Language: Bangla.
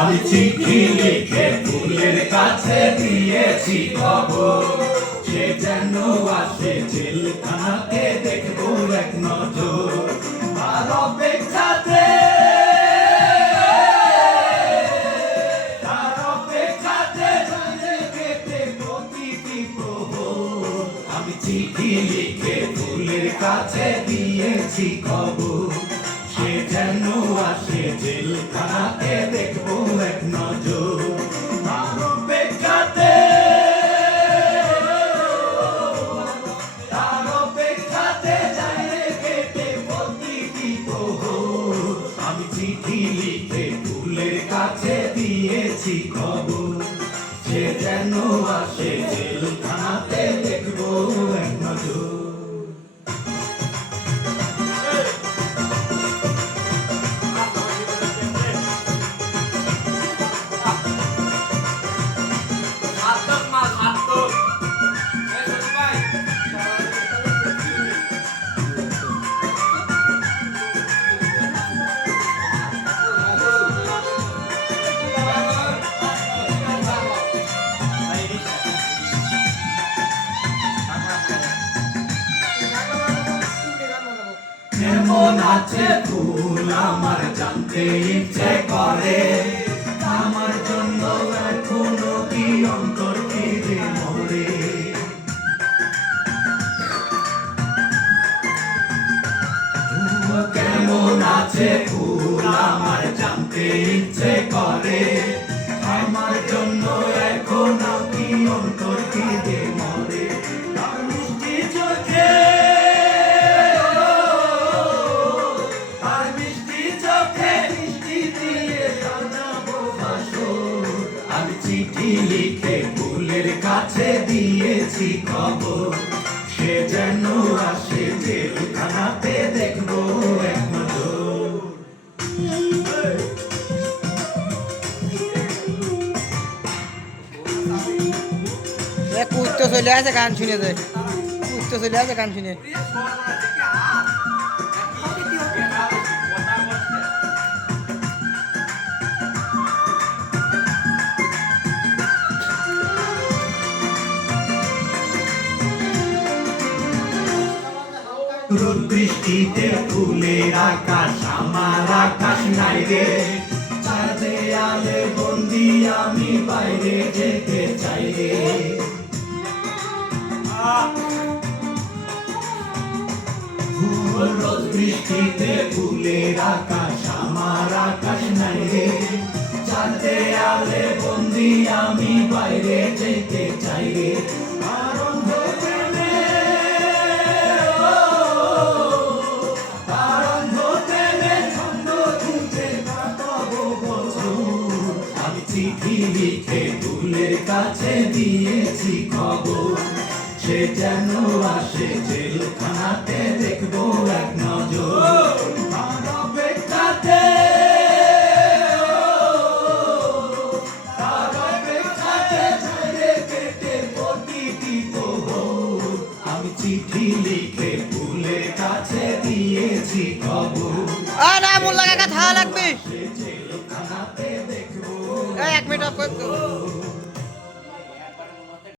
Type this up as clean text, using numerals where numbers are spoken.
আমি চিঠি লিখে ফুলের কাছে দিয়েছি খবর, সে যেন আসে জেলখানাতে দেখবো এক নজর। আর অপেক্ষাতে কেটে প্রতিটি প্রহর, আমি চিঠি লিখে ফুলের কাছে দিয়েছি খবর, সে যেন আসে জেলখানাতে দেখবো এক নজর। তার অপেক্ষাতে যায় কেটে প্রতিটি প্রহর, আমি চিঠি লিখে ফুলের কাছে দিয়েছি খবর, সে যেন আসে জেলখানাতে দেখবো এক নজর। কেমন আছে ফুল আমার জানতে ইচ্ছে করে, আমার জন্য এখনো কি অন্তর কেঁদে মরে। কেমন আছে ফুল আমার জানতে ইচ্ছে করে, আমার জন্য এখনো কি অন্তর কেঁদে মরে। তার মিষ্টি চোখে চিঠি লিখে ফুলের কাছে দিয়েছি খবর, সে যেন আসে জেলখানাতে দেখবো এক নজর। কুত্তো চলে আছে গান শুনে যায়, কুত্তো চলে আছে গান শুনে। রোদ বৃষ্টিতে ফুলের আকাশ আমার আকাশ নাই রে, চার দেয়ালে বন্দি আমি বাইরে যেতে চাই রে। রোদ বৃষ্টিতে ফুলের আকাশ আমার আকাশ নাই রে, চার দেয়ালে বন্দি আমি বাইরে যেতে চাই রে। চিঠি লিখে ফুলের কাছে দিয়েছি খবর, সে যেন আসে জেলখানাতে দেখবো এক নজর। তার অপেক্ষাতে ঝরে কেটে প্রতিটি প্রহর, আমি চিঠি লিখে ফুলের কাছে দিয়েছি খবর। না মোল্লা কাকা থাকা লাগবে, জেলখানাতে দেখবো এক মিনিট অফ করতো।